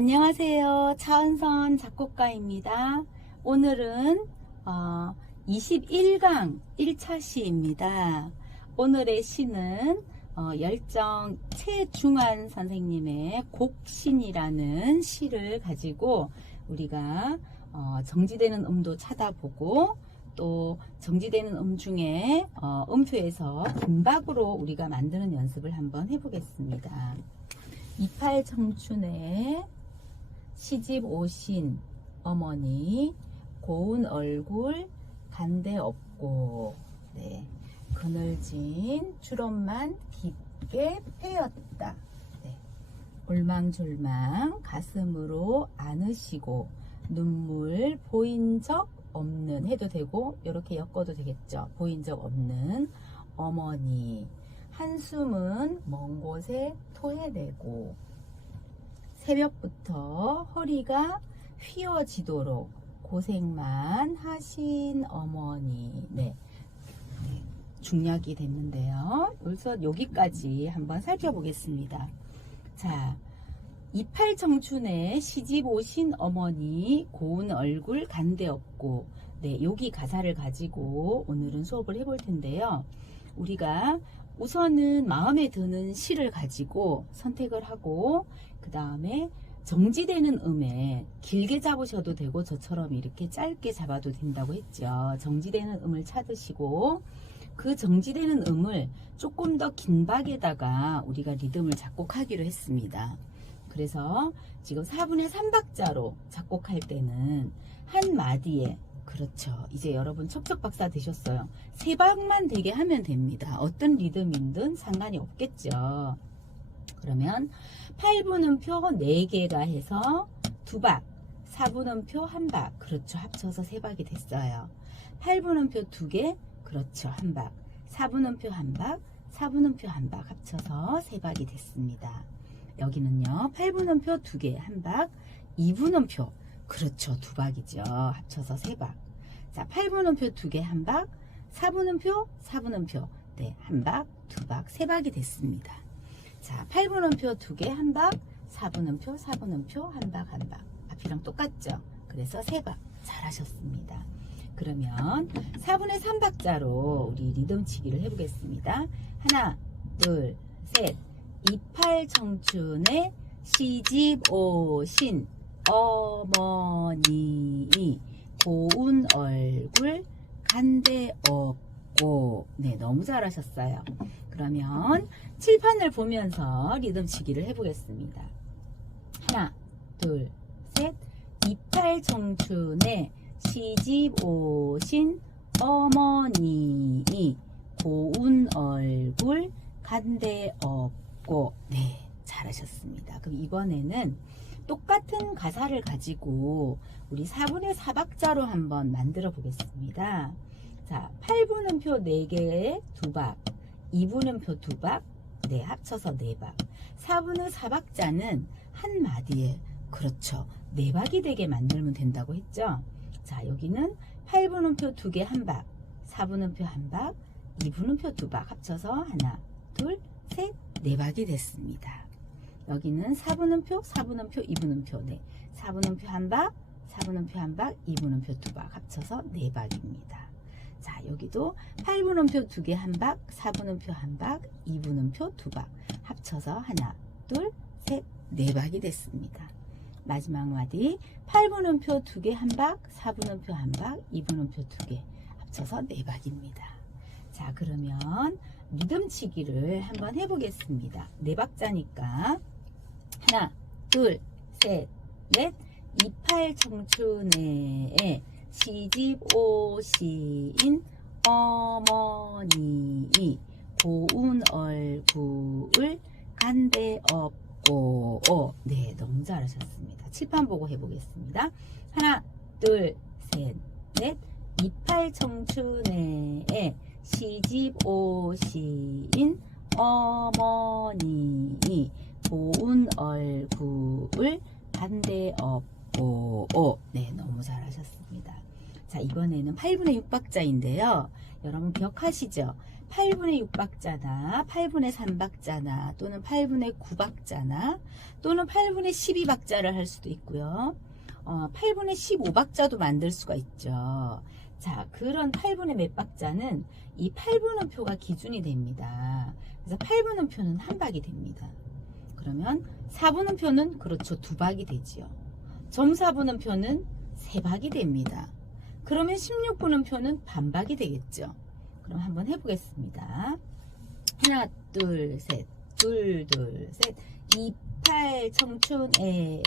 안녕하세요. 차은선 작곡가입니다. 오늘은 21강 1차 시입니다. 오늘의 시는 열정 최중환 선생님의 곡신이라는 시를 가지고 우리가 정지되는 음도 찾아보고 또 정지되는 음 중에 음표에서 금박으로 우리가 만드는 연습을 한번 해보겠습니다. 28 청춘에 시집 오신 어머니 고운 얼굴 간대 없고 네, 그늘진 주름만 깊게 패였다. 네, 올망졸망 가슴으로 안으시고 눈물 보인 적 없는 해도 되고 이렇게 엮어도 되겠죠. 보인 적 없는 어머니 한숨은 먼 곳에 토해내고 새벽부터 허리가 휘어지도록 고생만 하신 어머니. 네, 중략이 됐는데요. 그래서 여기까지 한번 살펴보겠습니다. 자, 28 청춘에 시집 오신 어머니 고운 얼굴 간대 없고 네, 여기 가사를 가지고 오늘은 수업을 해볼 텐데요. 우리가 우선은 마음에 드는 시를 가지고 선택을 하고 그 다음에 정지되는 음에 길게 잡으셔도 되고 저처럼 이렇게 짧게 잡아도 된다고 했죠. 정지되는 음을 찾으시고 그 정지되는 음을 조금 더 긴 박에다가 우리가 리듬을 작곡하기로 했습니다. 그래서 지금 4분의 3박자로 작곡할 때는 한 마디에 그렇죠. 이제 여러분 척척박사 되셨어요. 3박만 되게 하면 됩니다. 어떤 리듬이든 상관이 없겠죠. 그러면 8분음표 4개가 해서 2박, 4분음표 1박, 그렇죠. 합쳐서 3박이 됐어요. 8분음표 2개, 그렇죠. 1박, 4분음표 1박, 4분음표 1박 합쳐서 3박이 됐습니다. 여기는요. 8분음표 2개, 1박, 2분음표 그렇죠. 2박이죠. 합쳐서 3박. 자, 8분음표 2개 1박, 4분음표, 4분음표. 네, 1박, 2박, 3박이 됐습니다. 자, 8분음표 2개 1박, 4분음표, 4분음표, 1박, 1박. 앞이랑 똑같죠? 그래서 3박. 잘하셨습니다. 그러면 4분의 3박자로 우리 리듬치기를 해보겠습니다. 하나, 둘, 셋. 28 청춘에 시집 오신 어머니 고운 얼굴 간대 없고 네, 너무 잘하셨어요. 그러면 칠판을 보면서 리듬치기를 해보겠습니다. 하나, 둘, 셋. 28 청춘에 시집 오신 어머니 고운 얼굴 간대 없고 네, 잘하셨습니다. 그럼 이번에는 똑같은 가사를 가지고 우리 4분의 4박자로 한번 만들어 보겠습니다. 자, 8분음표 4개에 2박, 2분음표 2박, 네, 합쳐서 4박. 4분의 4박자는 한 마디에 그렇죠. 4박이 되게 만들면 된다고 했죠. 자, 여기는 8분음표 2개 1박, 4분음표 1박, 2분음표 2박 합쳐서 하나, 둘, 셋, 4박이 됐습니다. 여기는 4분음표, 4분음표, 2분음표, 네. 4분음표 1박, 4분음표 1박, 2분음표 2박 합쳐서 4박입니다. 자, 여기도 8분음표 2개 1박, 4분음표 1박, 2분음표 2박 합쳐서 하나, 둘, 셋, 4박이 됐습니다. 마지막 마디 8분음표 2개 1박, 4분음표 1박, 2분음표 2개 합쳐서 4박입니다. 자, 그러면 리듬치기를 한번 해보겠습니다. 4박자니까 하나, 둘, 셋, 넷. 28 청춘에 시집 오신 어머니 고운 얼굴 간대 없고 네, 너무 잘하셨습니다. 칠판 보고 해보겠습니다. 하나, 둘, 셋, 넷. 28 청춘에 시집 오신 어머니 고운 얼굴 간대 없고 네, 너무 잘하셨습니다. 자, 이번에는 8분의 6박자인데요. 여러분 기억하시죠? 8분의 6박자나 8분의 3박자나 또는 8분의 9박자나 또는 8분의 12박자를 할 수도 있고요. 8분의 15박자도 만들 수가 있죠. 자, 그런 8분의 몇 박자는 이 8분음표가 기준이 됩니다. 그래서 8분음표는 한 박이 됩니다. 그러면 4분음표는 그렇죠, 두 박이 되지요. 점4분음표는 세 박이 됩니다. 그러면 16분음표는 반박이 되겠죠. 그럼 한번 해보겠습니다. 하나, 둘, 셋, 둘, 셋. 28 청춘에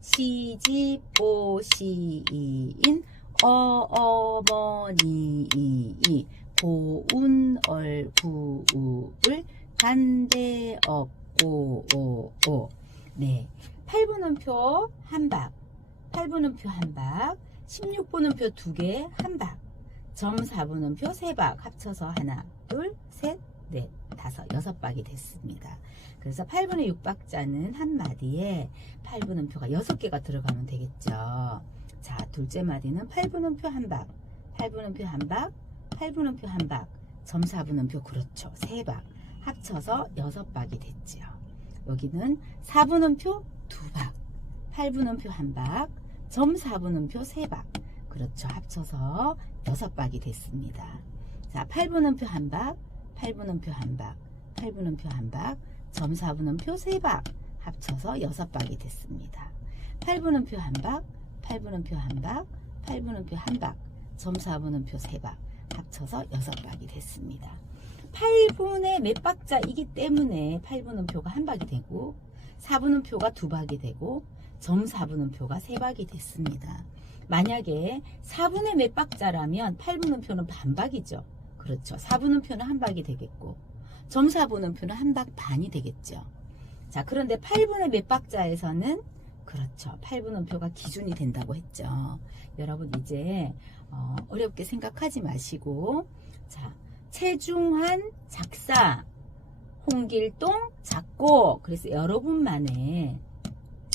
시집 오시인 어머니 고운 얼굴 간데 없고 네, 8분음표 한 박, 8분음표 한 박, 16분음표 두 개 한 박, 점 4분음표 세 박 합쳐서 하나, 둘, 셋, 넷, 다섯, 여섯 박이 됐습니다. 그래서 8분의 6박자는 한 마디에 8분음표가 6개가 들어가면 되겠죠. 자, 둘째 마디는 8분음표 한 박, 8분음표 한 박, 8분음표 한 박, 점 4분음표 그렇죠. 세 박 합쳐서 6박이 됐죠. 여기는 4분음표 두 박, 8분음표 한 박, 점 4분음표 세 박, 그렇죠. 합쳐서 6박이 됐습니다. 자, 8분음표 한 박, 8분음표 한 박, 8분음표 한 박, 점 4분음표 세 박, 합쳐서 6박이 됐습니다. 8분음표 한 박, 8분음표 한 박, 8분음표 한 박, 점 4분음표 세 박, 합쳐서 6박이 됐습니다. 8분의 몇 박자이기 때문에 8분음표가 한 박이 되고 4분음표가 두 박이 되고 점 4분음표가 세 박이 됐습니다. 만약에 4분의 몇 박자라면 8분음표는 반박이죠. 그렇죠. 4분음표는 한 박이 되겠고 점 4분음표는 한 박 반이 되겠죠. 자, 그런데 8분의 몇 박자에서는 그렇죠. 8분음표가 기준이 된다고 했죠. 여러분 이제 어렵게 생각하지 마시고, 자, 최중환 작사, 홍길동 작곡. 그래서 여러분만의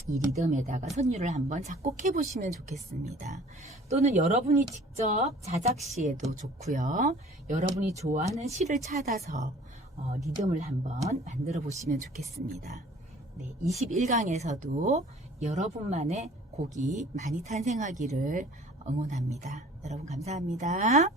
이 리듬에다가 선율을 한번 작곡해 보시면 좋겠습니다. 또는 여러분이 직접 자작시에도 좋고요. 여러분이 좋아하는 시를 찾아서 리듬을 한번 만들어 보시면 좋겠습니다. 네, 21강에서도 여러분만의 곡이 많이 탄생하기를 응원합니다. 여러분 감사합니다.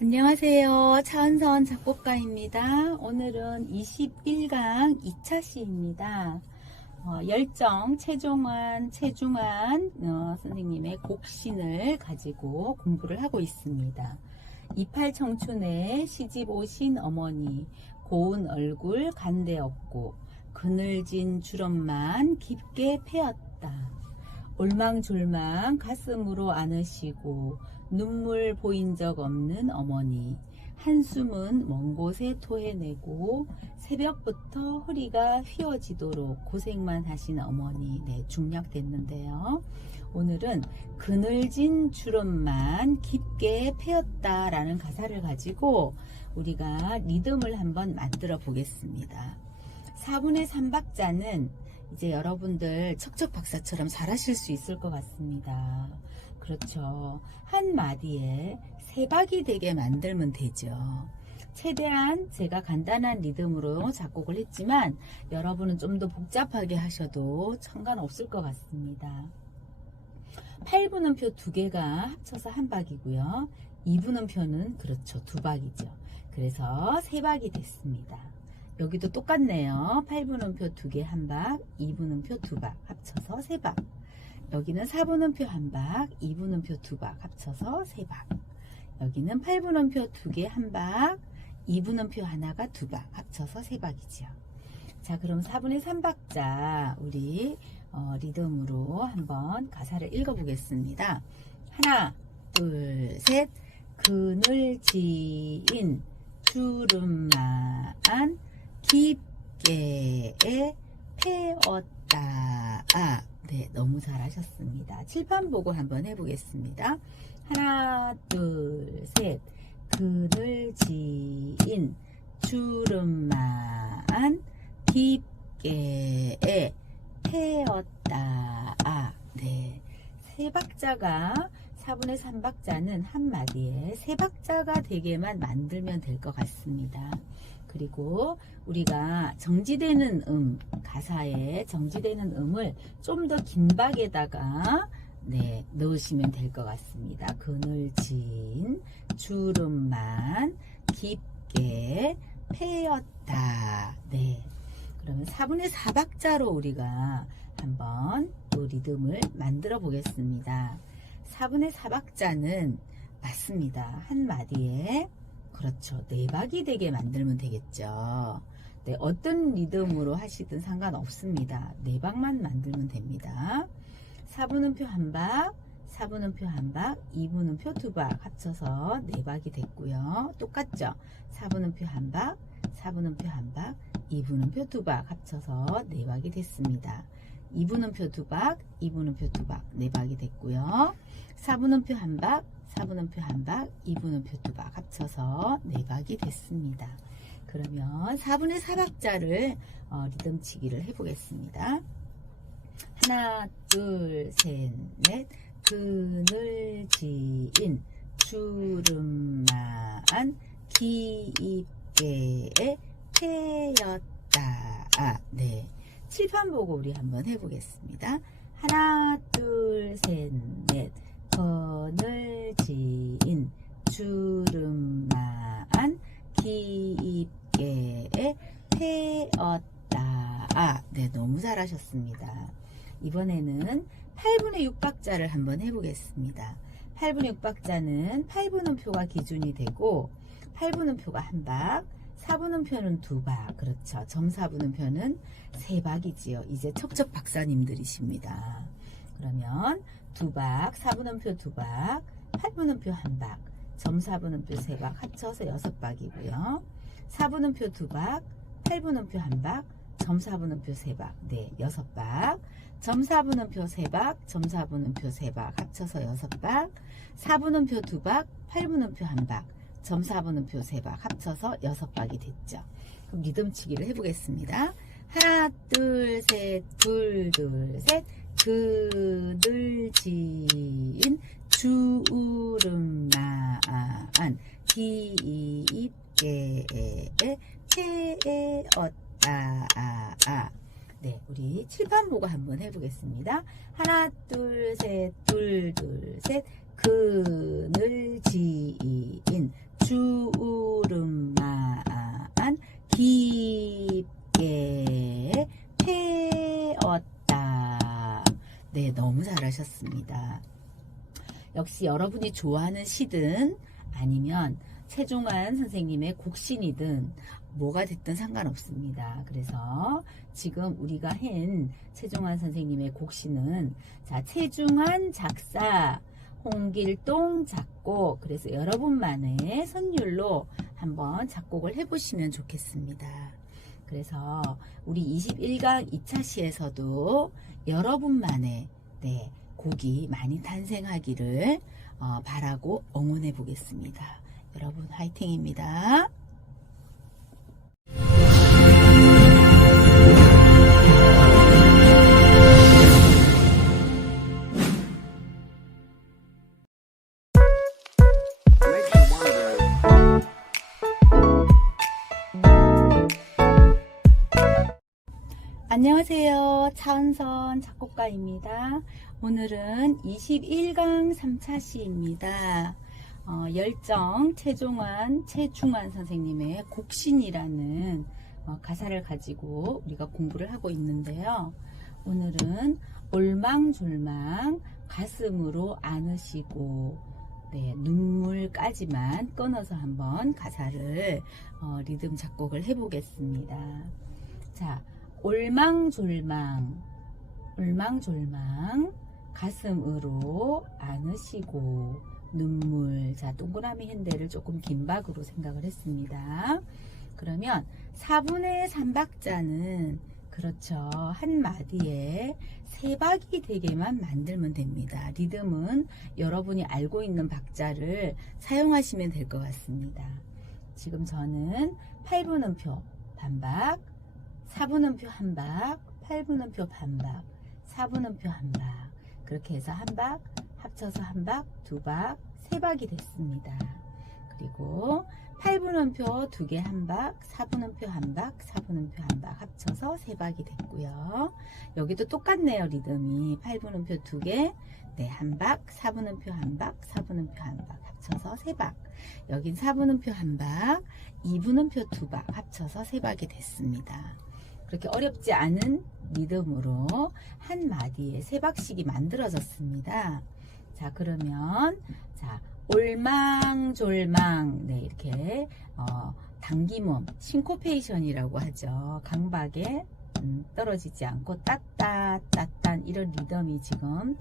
안녕하세요. 차은선 작곡가입니다. 오늘은 21강 2차 시입니다. 열정 최중환 선생님의 곡신을 가지고 공부를 하고 있습니다. 28 청춘에 시집 오신 어머니 고운 얼굴 간데 없고 그늘진 주름만 깊게 패었다. 올망졸망 가슴으로 안으시고 눈물 보인 적 없는 어머니 한숨은 먼 곳에 토해내고 새벽부터 허리가 휘어지도록 고생만 하신 어머니. 네, 중략됐는데요. 오늘은 그늘진 주름만 깊게 패었다 라는 가사를 가지고 우리가 리듬을 한번 만들어 보겠습니다. 4분의 3박자는 이제 여러분들 척척박사처럼 잘하실 수 있을 것 같습니다. 그렇죠. 한 마디에 세 박이 되게 만들면 되죠. 최대한 제가 간단한 리듬으로 작곡을 했지만 여러분은 좀 더 복잡하게 하셔도 상관없을 것 같습니다. 8분음표 두 개가 합쳐서 한 박이고요. 2분음표는 그렇죠. 두 박이죠. 그래서 세 박이 됐습니다. 여기도 똑같네요. 8분음표 두 개 한 박, 2분음표 두 박 합쳐서 세 박. 여기는 4분음표 한 박, 2분음표 두 박 합쳐서 세 박. 여기는 8분음표 두 개 한 박, 2분음표 하나가 두 박 합쳐서 세 박이죠. 자, 그럼 4분의 3박자 우리 리듬으로 한번 가사를 읽어보겠습니다. 하나, 둘, 셋. 그늘진 주름만 깊게 패었다. 태었다. 네, 너무 잘하셨습니다. 칠판 보고 한번 해보겠습니다. 하나, 둘, 셋. 그늘진 주름만 깊게 태었다. 네, 세 박자가 4분의 3박자는 한마디에 세 박자가 되게만 만들면 될 것 같습니다. 그리고 우리가 정지되는 가사에 정지되는 음을 좀 더 긴 박에다가 네, 넣으시면 될 것 같습니다. 그늘진 주름만 깊게 패였다. 네. 그러면 4분의 4박자로 우리가 한번 또 리듬을 만들어 보겠습니다. 4분의 4박자는 맞습니다. 한 마디에 그렇죠. 4박이 되게 만들면 되겠죠. 네, 어떤 리듬으로 하시든 상관없습니다. 4박만 만들면 됩니다. 4분음표 1박, 4분음표 1박, 2분음표 2박 합쳐서 4박이 됐고요. 똑같죠? 4분음표 1박, 4분음표 1박, 2분음표 2박 합쳐서 4박이 됐습니다. 2분음표 2박, 2분음표 2박 4박이 됐고요. 4분음표 1박, 4분음표 1박, 2분음표 2박 합쳐서 4박이 됐습니다. 그러면 4분의 4박자를 리듬치기를 해보겠습니다. 하나, 둘, 셋, 넷. 그늘진 주름만 깊게 패였다. 네, 칠판 보고 우리 한번 해보겠습니다. 하나, 둘, 셋, 넷. 그늘진 주름만 깊게 패었다. 네, 너무 잘하셨습니다. 이번에는 8분의 6박자를 한번 해보겠습니다. 8분의 6박자는 8분음표가 기준이 되고 8분음표가 1박, 4분음표는 2박, 그렇죠. 점4분음표는 3박이지요. 이제 척척 박사님들이십니다. 그러면 2박, 4분음표 2박, 8분음표 1박, 점4분음표 3박 합쳐서 6박이고요. 4분음표 2박, 8분음표 1박, 점4분음표 3박, 네, 6박. 점4분음표 3박, 점4분음표 3박 합쳐서 6박. 4분음표 2박, 8분음표 1박, 점4분음표 3박 합쳐서 6박이 됐죠. 그럼 리듬치기를 해보겠습니다. 하나, 둘, 셋, 둘, 둘, 셋. 그늘진 주름만 깊게 패었다. 네, 우리 칠판 보고 한번 해보겠습니다. 하나, 둘, 셋, 둘, 둘, 셋. 그늘진 주름만 깊게 패었다. 네, 너무 잘하셨습니다. 역시 여러분이 좋아하는 시든 아니면 최종환 선생님의 곡신이든 뭐가 됐든 상관없습니다. 그래서 지금 우리가 한 최종환 선생님의 곡신은 자, 최중환 작사, 홍길동 작곡. 그래서 여러분만의 선율로 한번 작곡을 해보시면 좋겠습니다. 그래서 우리 21강 2차 시에서도 여러분만의 네, 곡이 많이 탄생하기를 바라고 응원해 보겠습니다. 여러분 화이팅입니다. 안녕하세요. 차은선 작곡가입니다. 오늘은 21강 3차 시입니다. 열정 최중환 선생님의 곡신이라는 가사를 가지고 우리가 공부를 하고 있는데요. 오늘은 올망졸망 가슴으로 안으시고 네, 눈물까지만 끊어서 한번 가사를 리듬 작곡을 해보겠습니다. 자, 올망졸망 가슴으로 안으시고 눈물. 자, 동그라미 핸들을 조금 긴 박으로 생각을 했습니다. 그러면 4분의 3박자는 그렇죠. 한 마디에 세 박이 되게만 만들면 됩니다. 리듬은 여러분이 알고 있는 박자를 사용하시면 될 것 같습니다. 지금 저는 8분음표 반박, 4분음표 한 박, 8분음표 반박, 4분음표 한 박, 그렇게 해서 한 박, 합쳐서 한 박, 두 박, 세 박이 됐습니다. 그리고 8분음표 두 개 한 박, 4분음표 한 박, 4분음표 한 박 합쳐서 세 박이 됐고요. 여기도 똑같네요. 리듬이 8분음표 두 개, 네, 한 박, 4분음표 한 박, 4분음표 한 박 합쳐서 세 박. 여긴 4분음표 한 박, 2분음표 두 박 합쳐서 세 박이 됐습니다. 그렇게 어렵지 않은 리듬으로 한 마디에 세 박씩이 만들어졌습니다. 자, 그러면 자, 올망졸망, 네, 이렇게 당김음, 싱코페이션이라고 하죠. 강박에 떨어지지 않고 따따 따딴 이런 리듬이 지금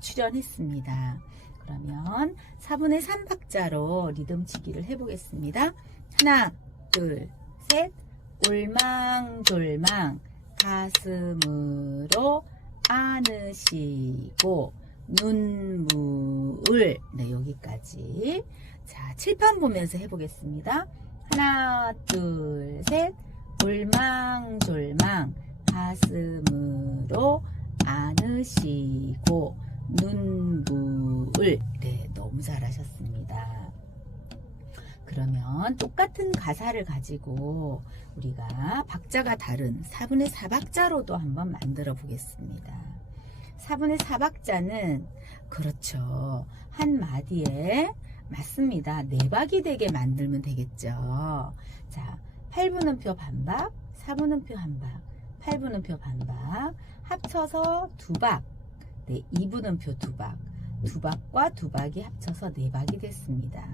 출현했습니다. 그러면 4분의 3박자로 리듬치기를 해보겠습니다. 하나, 둘, 셋. 올망졸망 가슴으로 안으시고 눈물. 네, 여기까지. 자, 칠판 보면서 해보겠습니다. 하나, 둘, 셋. 올망졸망 가슴으로 안으시고 눈물. 네, 너무 잘하셨습니다. 그러면 똑같은 가사를 가지고 우리가 박자가 다른 4분의 4박자로도 한번 만들어 보겠습니다. 4분의 4박자는 그렇죠. 한 마디에 맞습니다. 네 박이 되게 만들면 되겠죠. 자, 8분음표 반박, 4분음표 한 박, 8분음표 반박 합쳐서 두 박, 네, 2분음표 두 박, 두 박과 두 박이 합쳐서 네 박이 됐습니다.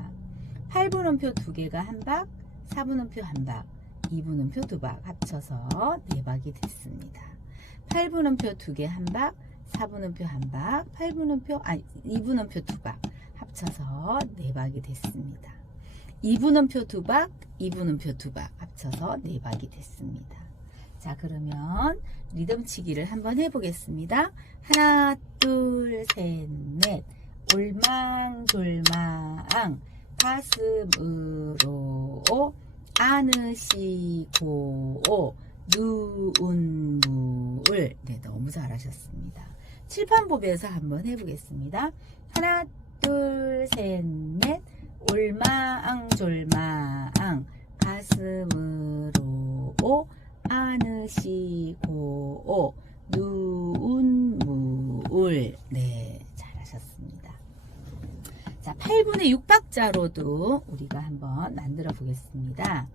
8분음표 두 개가 한 박, 4분음표 한 박, 2분음표 두 박 합쳐서 네 박이 됐습니다. 8분음표 두 개 한 박, 4분음표 한 박, 2분음표 두 박 합쳐서 네 박이 됐습니다. 2분음표 두 박, 2분음표 두 박 합쳐서 네 박이 됐습니다. 자, 그러면 리듬치기를 한번 해보겠습니다. 하나, 둘, 셋, 넷. 올망졸망 가슴으로 안으시고 눈물. 네, 너무 잘하셨습니다. 칠판 보면서 한번 해보겠습니다. 하나, 둘, 셋, 넷. 올망졸망 가슴으로 안으시고 눈물. 네, 잘하셨습니다. 자, 8분의 6박자로도 우리가 한번 만들어 보겠습니다.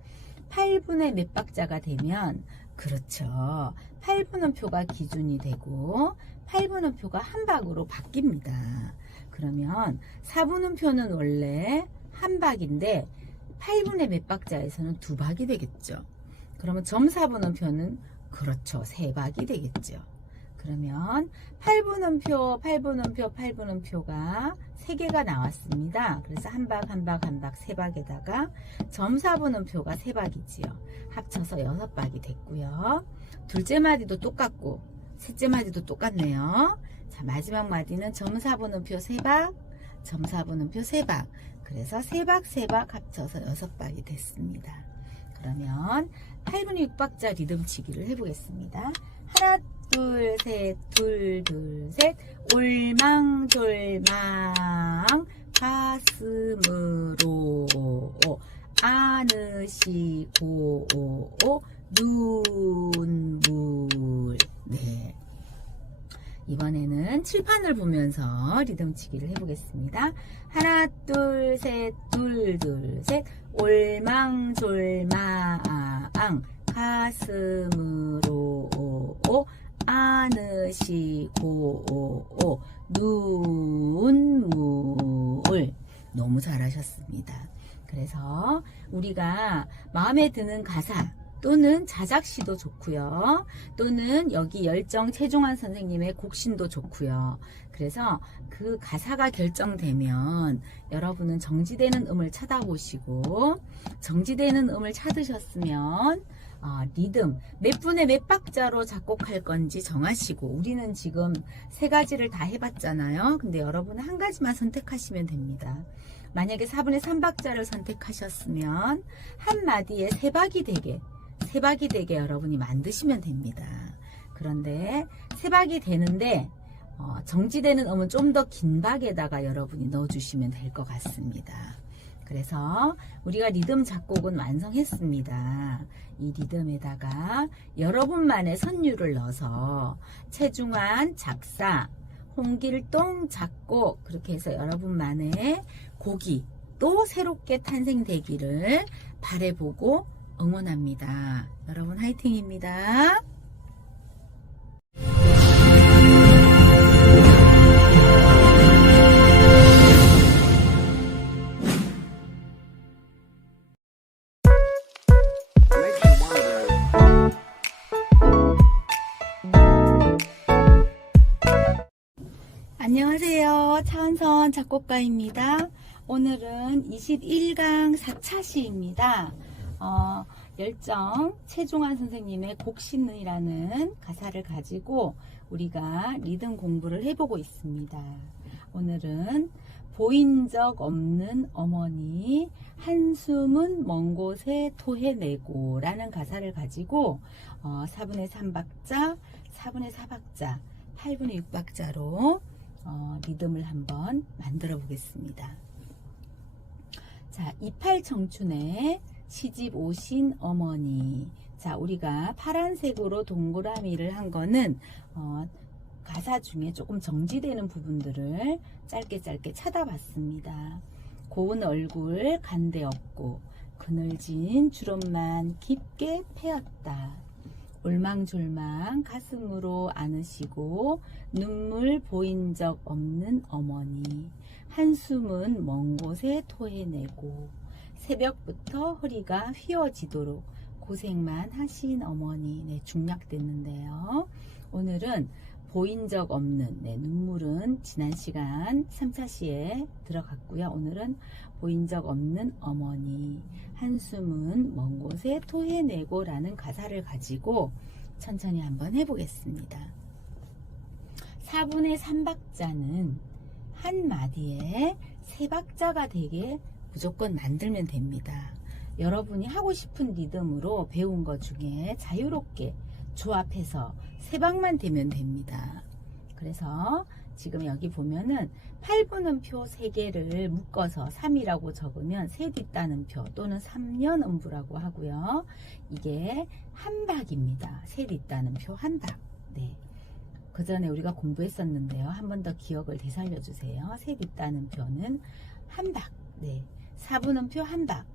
8분의 몇 박자가 되면 그렇죠. 8분음표가 기준이 되고 8분음표가 한 박으로 바뀝니다. 그러면 4분음표는 원래 한 박인데 8분의 몇 박자에서는 두 박이 되겠죠. 그러면 점4분음표는 그렇죠. 세 박이 되겠죠. 그러면 8분음표가 3개가 나왔습니다. 그래서 한 박, 한 박, 한 박, 세 박에다가 점4분음표가 세 박이지요. 합쳐서 6박이 됐고요. 둘째 마디도 똑같고 셋째 마디도 똑같네요. 자, 마지막 마디는 점4분음표 세 박, 점4분음표 세 박. 그래서 세 박, 세 박 합쳐서 6박이 됐습니다. 그러면 8분의 6박자 리듬치기를 해보겠습니다. 하나, 둘, 셋, 둘, 둘, 셋. 올망졸망 가슴으로 안으시고 눈물. 네. 이번에는 칠판을 보면서 리듬치기를 해보겠습니다. 하나, 둘, 셋, 둘, 둘, 셋. 올망졸망 가슴으로 안으시고 눈물. 너무 잘하셨습니다. 그래서 우리가 마음에 드는 가사, 또는 자작시도 좋고요. 또는 여기 열정 최종환 선생님의 곡신도 좋고요. 그래서 그 가사가 결정되면 여러분은 정지되는 음을 찾아보시고, 정지되는 음을 찾으셨으면 리듬 몇 분의 몇 박자로 작곡할 건지 정하시고, 우리는 지금 세 가지를 다 해봤잖아요. 근데 여러분은 한 가지만 선택하시면 됩니다. 만약에 4분의 3박자를 선택하셨으면 한 마디에 세 박이 되게 여러분이 만드시면 됩니다. 그런데 세 박이 되는데 정지되는 음은 좀 더 긴 박에다가 여러분이 넣어주시면 될 것 같습니다. 그래서 우리가 리듬 작곡은 완성했습니다. 이 리듬에다가 여러분만의 선율을 넣어서 최중환 작사, 홍길동 작곡, 그렇게 해서 여러분만의 곡이 또 새롭게 탄생되기를 바라보고 응원합니다. 여러분 화이팅입니다. 안녕하세요. 차은선 작곡가입니다. 오늘은 21강 4차 시입니다. 열정 최종환 선생님의 곡신이라는 가사를 가지고 우리가 리듬 공부를 해보고 있습니다. 오늘은 보인 적 없는 어머니 한숨은 먼 곳에 토해내고 라는 가사를 가지고 4분의 3박자, 4분의 4박자, 8분의 6박자로 리듬을 한번 만들어 보겠습니다. 자, 28청춘에 시집 오신 어머니. 자, 우리가 파란색으로 동그라미를 한 거는 가사 중에 조금 정지되는 부분들을 짧게 찾아봤습니다. 고운 얼굴 간데 없고 그늘진 주름만 깊게 패였다. 올망졸망 가슴으로 안으시고 눈물 보인 적 없는 어머니 한숨은 먼 곳에 토해내고 새벽부터 허리가 휘어지도록 고생만 하신 어머니. 네, 중략됐는데요. 오늘은 보인 적 없는, 네, 눈물은 지난 시간 3차 시에 들어갔고요. 오늘은 보인 적 없는 어머니 한숨은 먼 곳에 토해내고 라는 가사를 가지고 천천히 한번 해보겠습니다. 4분의 3박자는 한 마디에 세 박자가 되게 무조건 만들면 됩니다. 여러분이 하고 싶은 리듬으로 배운 것 중에 자유롭게 조합해서 세 박만 되면 됩니다. 그래서 지금 여기 보면은 8분음표 3개를 묶어서 3이라고 적으면 셋 있다는 표 또는 3년 음부라고 하고요. 이게 한 박입니다. 셋 있다는 표 한 박. 네. 그 전에 우리가 공부했었는데요. 한 번 더 기억을 되살려 주세요. 셋 있다는 표는 한 박. 네. 4분음표 한 박.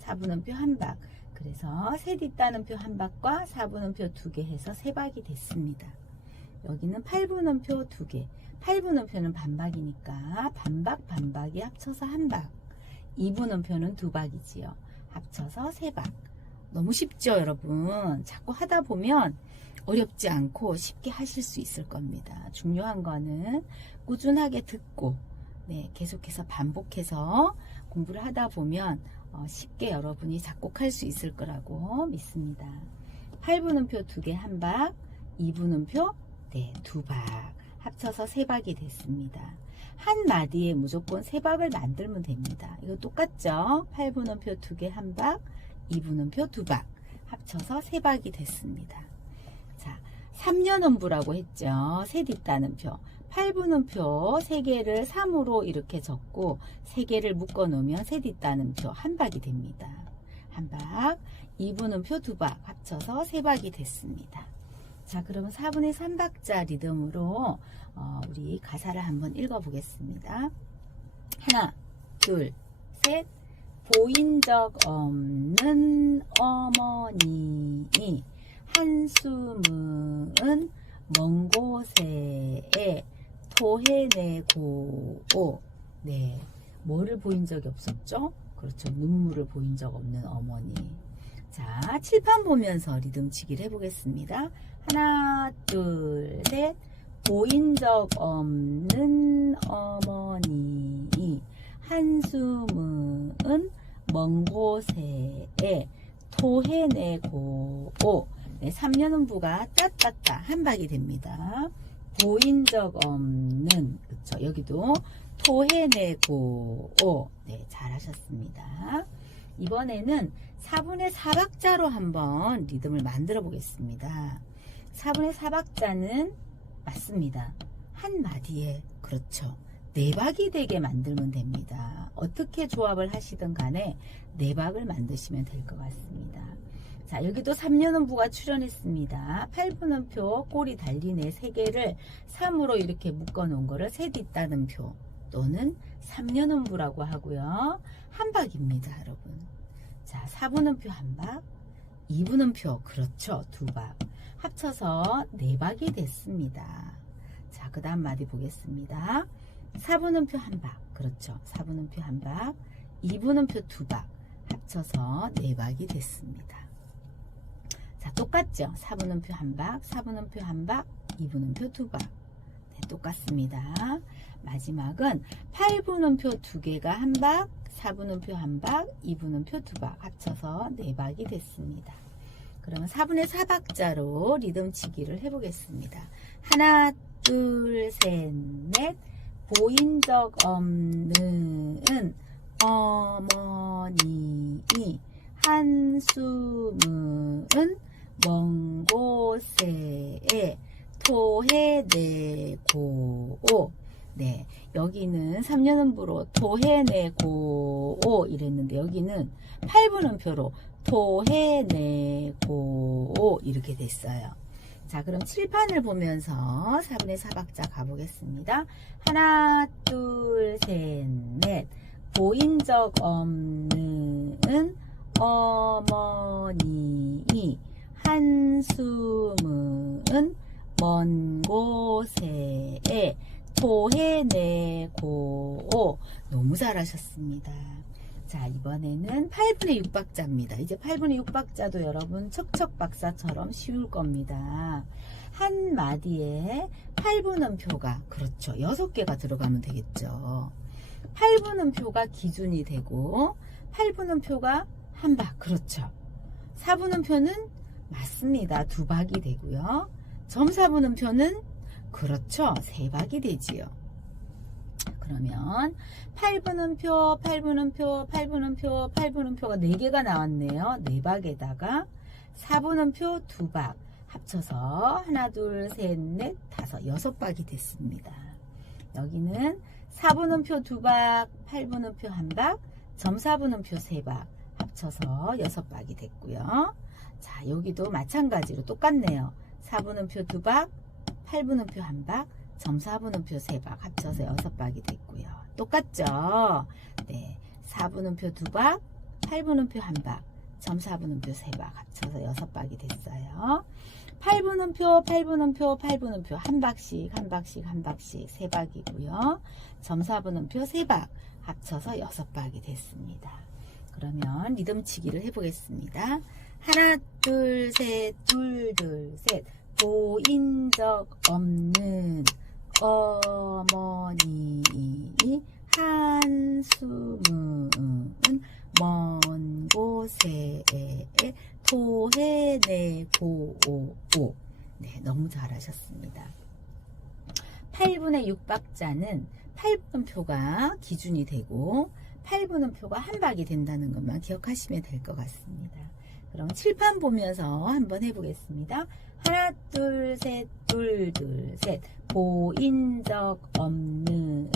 4분음표 한 박. 그래서 셋 있다는 표 한 박과 4분음표 2개 해서 세 박이 됐습니다. 여기는 8분음표 2개. 8분음표는 반박이니까 반박 반박이 합쳐서 한 박. 2분음표는 2박이지요. 합쳐서 세 박. 너무 쉽죠, 여러분? 자꾸 하다 보면 어렵지 않고 쉽게 하실 수 있을 겁니다. 중요한 거는 꾸준하게 듣고, 네, 계속해서 반복해서 공부를 하다 보면 쉽게 여러분이 작곡할 수 있을 거라고 믿습니다. 8분음표 2개 한 박, 2분음표 네, 2박. 합쳐서 세 박이 됐습니다. 한 마디에 무조건 세 박을 만들면 됩니다. 이거 똑같죠? 8분음표 2개 한 박, 2분음표 2박. 합쳐서 세 박이 됐습니다. 자, 3년음부라고 했죠. 셋 있다는 표. 8분음표 3개를 3으로 이렇게 적고 3개를 묶어 놓으면 셋 있다는 표 한 박이 됩니다. 한 박, 2분음표 2박 합쳐서 세 박이 됐습니다. 자, 그러면 4분의 3박자 리듬으로 우리 가사를 한번 읽어 보겠습니다. 하나, 둘, 셋. 보인 적 없는 어머니 한숨은 먼 곳에 토해내고. 네, 뭐를 보인 적이 없었죠? 그렇죠. 눈물을 보인 적 없는 어머니. 자, 칠판 보면서 리듬 치기를 해보겠습니다. 하나, 둘, 셋. 보인 적 없는 어머니 한숨은 먼 곳에 토해내고 네, 3년음부가 따따따 한박이 됩니다. 보인 적 없는 그쵸 여기도 토해내고 네 잘하셨습니다. 이번에는 4분의 4박자로 한번 리듬을 만들어 보겠습니다. 4분의 4박자는 맞습니다. 한 마디에 그렇죠 4박이 되게 만들면 됩니다. 어떻게 조합을 하시든 간에 4박을 만드시면 될 것 같습니다. 자, 여기도 3년음부가 출연했습니다. 8분음표 꼬리 달린 애 3개를 3으로 이렇게 묶어 놓은 거를 셋 있다는 표 또는 3년음부라고 하고요. 한 박입니다, 여러분. 자, 4분음표 한 박, 2분음표 그렇죠, 2박. 합쳐서 4박이 됐습니다. 자, 그 다음 마디 보겠습니다. 4분음표 한 박, 그렇죠. 4분음표 한 박, 2분음표 2박, 합쳐서 4박이 됐습니다. 자, 똑같죠? 4분음표 한 박, 4분음표 한 박, 2분음표 2박. 네, 똑같습니다. 마지막은 8분음표 2개가 한 박, 4분음표 한 박, 2분음표 2박, 합쳐서 4박이 됐습니다. 그러면 4분의 4박자로 리듬 치기를 해보겠습니다. 하나, 둘, 셋, 넷. 보인 적 없는 어머니 한숨은 먼 곳에 토해내고 네 여기는 3년음부로 토해내고 이랬는데 여기는 8분음표로 토해내고 이렇게 됐어요. 자, 그럼 칠판을 보면서 4분의 4박자 가보겠습니다. 하나, 둘, 셋, 넷. 보인 적 없는 어머니 한숨은 먼 곳에 토해내고 너무 잘하셨습니다. 자, 이번에는 8분의 6박자입니다. 이제 8분의 6박자도 여러분 척척박사처럼 쉬울 겁니다. 한 마디에 8분음표가 그렇죠. 6개가 들어가면 되겠죠. 8분음표가 기준이 되고 8분음표가 한 박 그렇죠. 4분음표는 맞습니다. 2박이 되고요. 점사분음표는 그렇죠. 3박이 되지요. 그러면 8분음표, 8분음표, 8분음표, 8분음표가 4개가 나왔네요. 4박에다가 4분음표 2박 합쳐서 하나, 둘, 셋, 넷, 다섯, 6박이 됐습니다. 여기는 4분음표 2박, 8분음표 1박, 점사분음표 3박 합쳐서 6박이 됐고요. 자, 여기도 마찬가지로 똑같네요. 4분음표 2박, 8분음표 1박, 점사분음표 3박 합쳐서 6박이 됐고요. 똑같죠? 네, 4분음표 2박, 8분음표 1박, 점사분음표 3박 합쳐서 6박이 됐어요. 8분음표, 8분음표, 8분음표 한 박씩, 한 박씩, 한 박씩 3박이고요. 점사분음표 3박 합쳐서 6박이 됐습니다. 그러면 리듬 치기를 해보겠습니다. 하나, 둘, 셋, 둘, 둘, 셋. 보인 적 없는 어머니 한숨은 먼 곳에 토해내고 네, 너무 잘하셨습니다. 8분의 6박자는 8분음표가 기준이 되고 8분음표가 한 박이 된다는 것만 기억하시면 될 것 같습니다. 그럼 칠판 보면서 한번 해보겠습니다. 하나, 둘, 셋, 둘, 둘, 셋. 보인 적 없는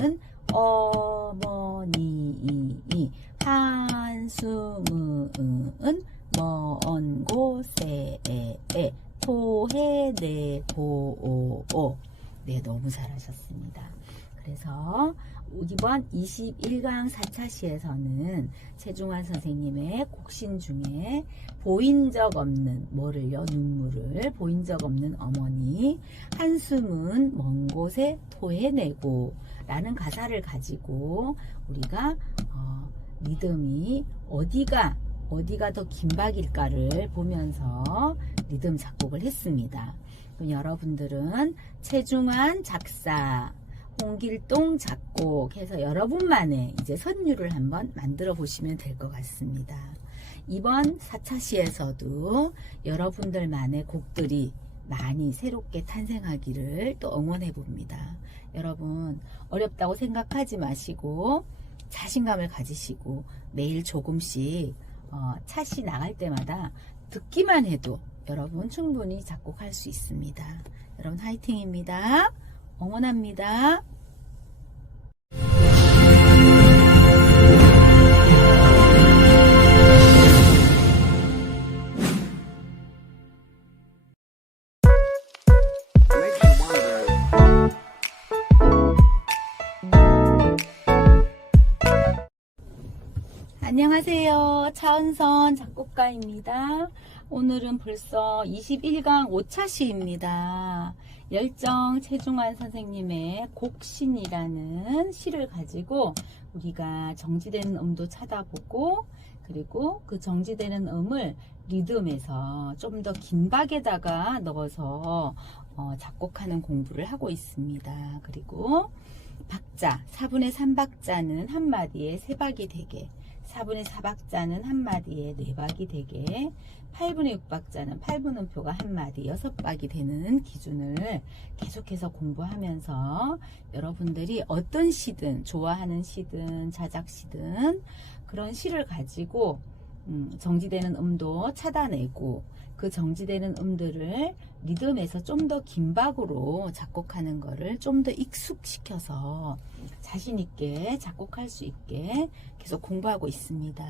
어머니 한숨은 먼 곳에 토해내고 네, 너무 잘하셨습니다. 그래서 이번 21강 4차 시에서는 최중환 선생님의 곡신 중에 보인 적 없는 뭐를요? 눈물을 보인 적 없는 어머니 한숨은 먼 곳에 토해내고 라는 가사를 가지고 우리가 리듬이 어디가 어디가 더 긴박일까를 보면서 리듬 작곡을 했습니다. 그럼 여러분들은 최중환 작사, 홍길동 작곡 해서 여러분만의 이제 선율을 한번 만들어 보시면 될 것 같습니다. 이번 4차 시에서도 여러분들만의 곡들이 많이 새롭게 탄생하기를 또 응원해 봅니다. 여러분 어렵다고 생각하지 마시고 자신감을 가지시고 매일 조금씩 차시 나갈 때마다 듣기만 해도 여러분 충분히 작곡할 수 있습니다. 여러분 화이팅입니다. 응원합니다. 안녕하세요. 차은선 작곡가입니다. 오늘은 벌써 21강 5차 시입니다. 열정 최중환 선생님의 곡신이라는 시를 가지고 우리가 정지되는 음도 찾아보고 그리고 그 정지되는 음을 리듬에서 좀 더 긴박에다가 넣어서 작곡하는 공부를 하고 있습니다. 그리고 박자, 4분의 3박자는 한마디에 3박이 되게 4분의 4박자는 한마디에 4박이 되게 8분의 6박자는 8분음표가 한마디 6박이 되는 기준을 계속해서 공부하면서 여러분들이 어떤 시든 좋아하는 시든 자작시든 그런 시를 가지고 정지되는 음도 찾아내고 그 정지되는 음들을 리듬에서 좀 더 긴박으로 작곡하는 거를 좀 더 익숙시켜서 자신있게 작곡할 수 있게 계속 공부하고 있습니다.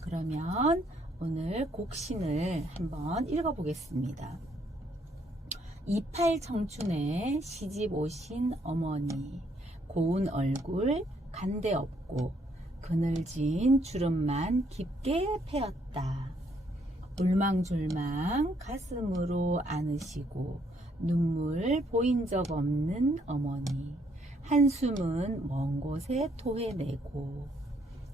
그러면 오늘 곡신을 한번 읽어보겠습니다. 28 청춘에 시집 오신 어머니 고운 얼굴 간대 없고 그늘진 주름만 깊게 패었다. 울망졸망 가슴으로 안으시고 눈물 보인 적 없는 어머니 한숨은 먼 곳에 토해내고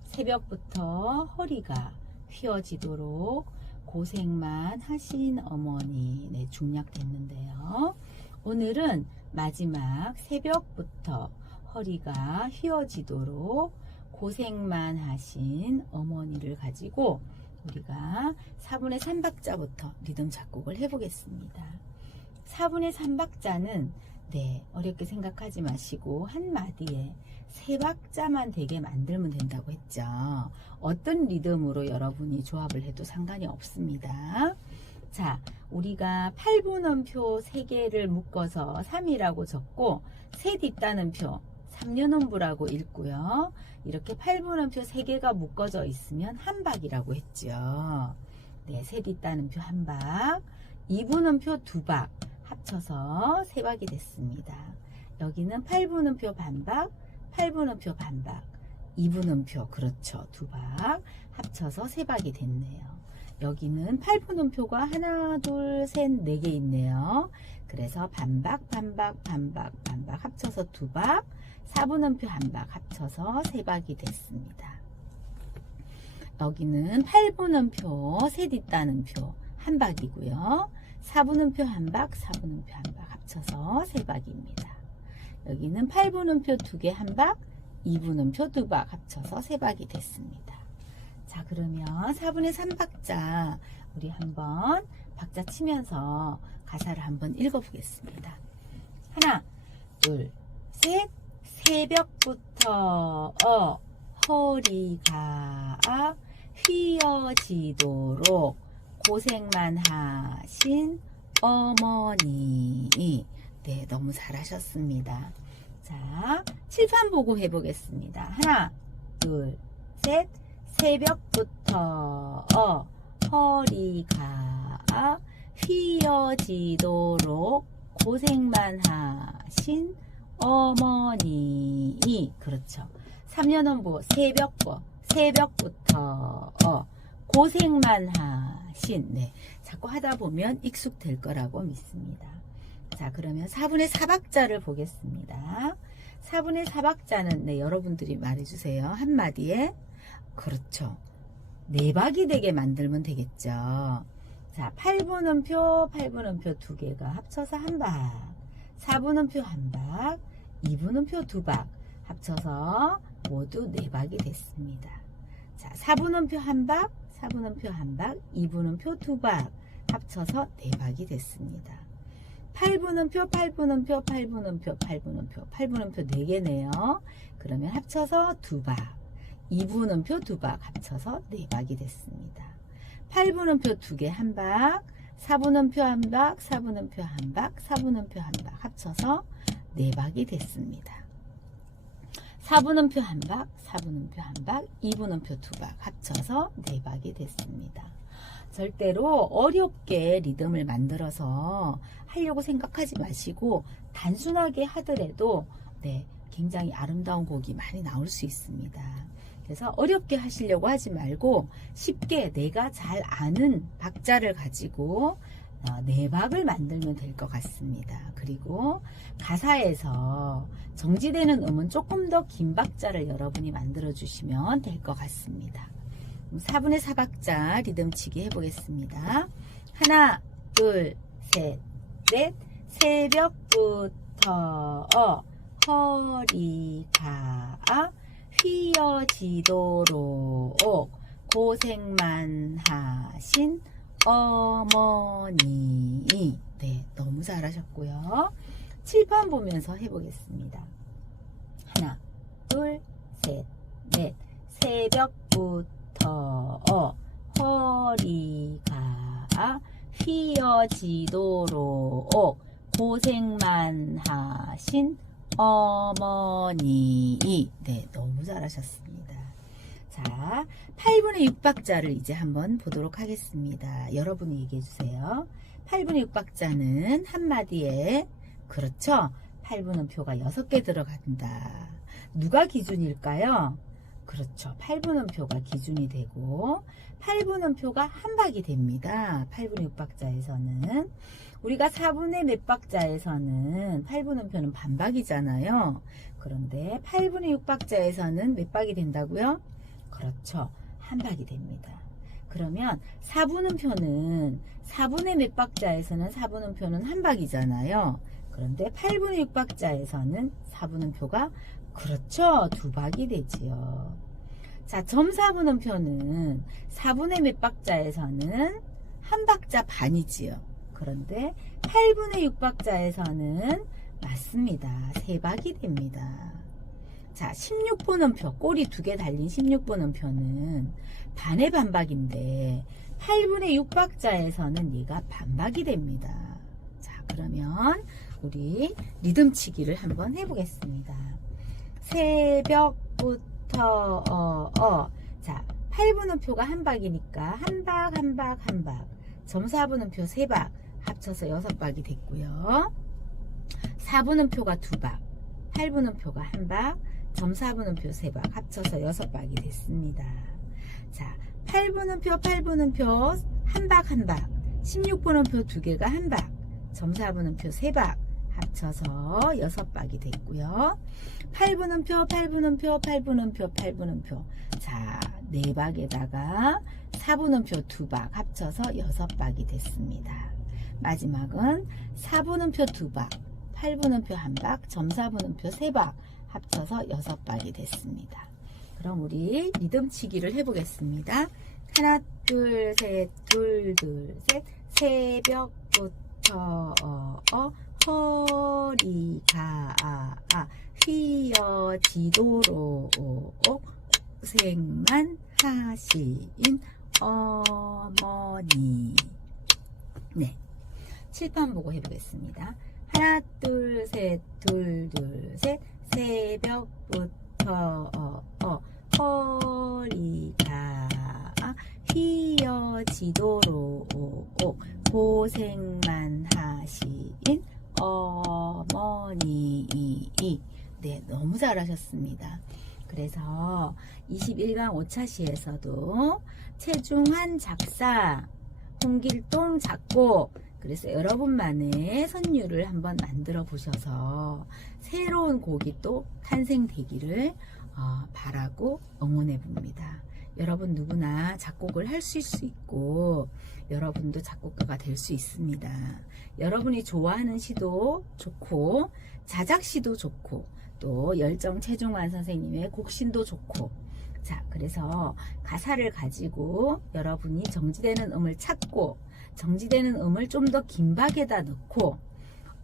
새벽부터 허리가 휘어지도록 고생만 하신 어머니. 네, 중략됐는데요. 오늘은 마지막 새벽부터 허리가 휘어지도록 고생만 하신 어머니를 가지고 우리가 4분의 3박자부터 리듬 작곡을 해보겠습니다. 4분의 3박자는 어렵게 생각하지 마시고 한마디에 3박자만 되게 만들면 된다고 했죠. 어떤 리듬으로 여러분이 조합을 해도 상관이 없습니다. 자, 우리가 8분음표 3개를 묶어서 3이라고 적고 셋 있다는 표 3년음부라고 읽고요. 이렇게 8분음표 3개가 묶어져 있으면 한박이라고 했죠. 네, 셋 있다는 표 한박, 2분음표 2박 합쳐서 3박이 됐습니다. 여기는 8분음표 반박, 8분음표 반박, 2분음표 그렇죠. 2박 합쳐서 3박이 됐네요. 여기는 8분음표가 하나, 둘, 셋, 4개 있네요. 그래서 반박, 반박, 반박, 반박 합쳐서 2박, 4분음표 한박 합쳐서 3박이 됐습니다. 여기는 8분음표 셋 있다는 표 한박이고요. 4분음표 한박, 4분음표 한박 합쳐서 3박입니다. 여기는 8분음표 2개 한박, 2분음표 2박 합쳐서 3박이 됐습니다. 자, 그러면 4분의 3박자 우리 한번 박자 치면서 가사를 한번 읽어보겠습니다. 하나, 둘, 셋. 새벽부터 허리가 휘어지도록 고생만 하신 어머니. 네, 너무 잘하셨습니다. 자, 칠판 보고 해보겠습니다. 하나, 둘, 셋. 새벽부터 허리가 휘어지도록 고생만 하신 어머니. 그렇죠. 3년음부 새벽부터 고생만 하신. 네, 자꾸 하다 보면 익숙될 거라고 믿습니다. 자, 그러면 4분의 4박자를 보겠습니다. 4분의 4박자는 여러분들이 말해주세요. 한마디에. 그렇죠. 네박이 되게 만들면 되겠죠. 자, 8분음표, 8분음표 두 개가 합쳐서 한 박, 4분음표 한 박, 2분음표 두 박 합쳐서 모두 네박이 됐습니다. 자, 4분음표 한 박, 4분음표 한 박, 2분음표 두 박 합쳐서 네박이 됐습니다. 8분음표, 8분음표, 8분음표, 8분음표, 8분음표 4개네요. 그러면 합쳐서 두 박, 2분음표 두 박 합쳐서 네박이 됐습니다. 8분음표 두 개 한 박, 4분음표 한 박, 4분음표 한 박, 4분음표 한 박 합쳐서 네박이 됐습니다. 4분음표 한 박, 4분음표 한 박, 2분음표 두 박 합쳐서 네박이 됐습니다. 절대로 어렵게 리듬을 만들어서 하려고 생각하지 마시고 단순하게 하더라도 굉장히 아름다운 곡이 많이 나올 수 있습니다. 그래서 어렵게 하시려고 하지 말고 쉽게 내가 잘 아는 박자를 가지고 네박을 만들면 될 것 같습니다. 그리고 가사에서 정지되는 음은 조금 더 긴 박자를 여러분이 만들어 주시면 될 것 같습니다. 4분의 4박자 리듬치기 해보겠습니다. 하나, 둘, 셋, 넷. 새벽부터 허리가 휘어지도록 고생만 하신 어머니. 네, 너무 잘하셨고요. 칠판 보면서 해보겠습니다. 하나, 둘, 셋, 넷. 새벽부터 허리가 휘어지도록 고생만 하신 어머니. 네, 너무 잘하셨습니다. 자, 8분의 6박자를 이제 한번 보도록 하겠습니다. 여러분이 얘기해 주세요. 8분의 6박자는 한마디에, 그렇죠? 8분음표가 6개 들어간다. 누가 기준일까요? 그렇죠. 8분음표가 기준이 되고 8분음표가 한 박이 됩니다. 8분의 6박자에서는 우리가 4분의 몇 박자에서는 8분음표는 반박이잖아요. 그런데 8분의 6박자에서는 몇 박이 된다고요? 그렇죠. 한 박이 됩니다. 그러면 4분음표는 4분의 몇 박자에서는 4분음표는 한 박이잖아요. 그런데 8분의 6박자에서는 4분음표가 그렇죠. 두 박이 되지요. 자, 점사분음표는 4분의 몇 박자에서는 한 박자 반이지요. 그런데 8분의 6박자에서는 맞습니다. 세 박이 됩니다. 자, 16분음표, 꼬리 두 개 달린 16분음표는 반의 반박인데 8분의 6박자에서는 얘가 반박이 됩니다. 자, 그러면 우리 리듬치기를 한번 해보겠습니다. 새벽부터 자, 8분음표가 한 박이니까 한 박, 한 박, 한 박. 점사분음표 세 박 합쳐서 6박이 됐고요. 4분음표가 두 박, 8분음표가 한 박, 점사분음표 세 박 합쳐서 6박이 됐습니다. 자, 8분음표, 8분음표 한 박, 한 박. 16분음표 두 개가 한 박, 점사분음표 세 박 합쳐서 6박이 됐고요. 8분음표, 8분음표, 8분음표, 8분음표. 자, 4박에다가 4분음표 2박 합쳐서 6박이 됐습니다. 마지막은 4분음표 2박, 8분음표 1박, 점사분음표 3박 합쳐서 6박이 됐습니다. 그럼 우리 리듬치기를 해보겠습니다. 하나, 둘, 셋, 둘, 둘, 셋. 새벽부터 허리가 휘어지도록 고생만 하신 어머니. 네, 칠판 보고 해보겠습니다. 하나, 둘, 셋, 둘, 둘, 셋. 새벽부터 허리가 휘어지도록 고생만 하신 어머니. 네, 너무 잘하셨습니다. 그래서 21강 5차 시에서도 최중환 작사, 홍길동 작곡, 그래서 여러분만의 선율을 한번 만들어 보셔서 새로운 곡이 또 탄생되기를 바라고 응원해 봅니다. 여러분 누구나 작곡을 할 수 있고 여러분도 작곡가가 될 수 있습니다. 여러분이 좋아하는 시도 좋고 자작시도 좋고 또 열정 최종환 선생님의 곡신도 좋고 자 그래서 가사를 가지고 여러분이 정지되는 음을 찾고 정지되는 음을 좀 더 긴박에다 넣고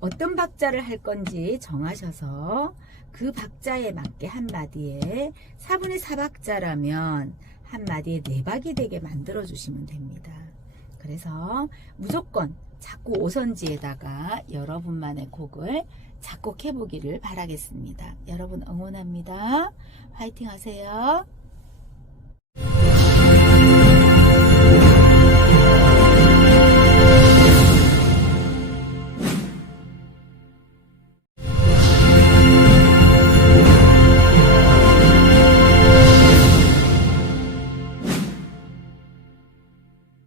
어떤 박자를 할 건지 정하셔서 그 박자에 맞게 한 마디에 4분의 4박자라면 한 마디에 4박이 되게 만들어 주시면 됩니다. 그래서 무조건 작곡 5선지에다가 여러분만의 곡을 작곡해 보기를 바라겠습니다. 여러분 응원합니다. 화이팅 하세요.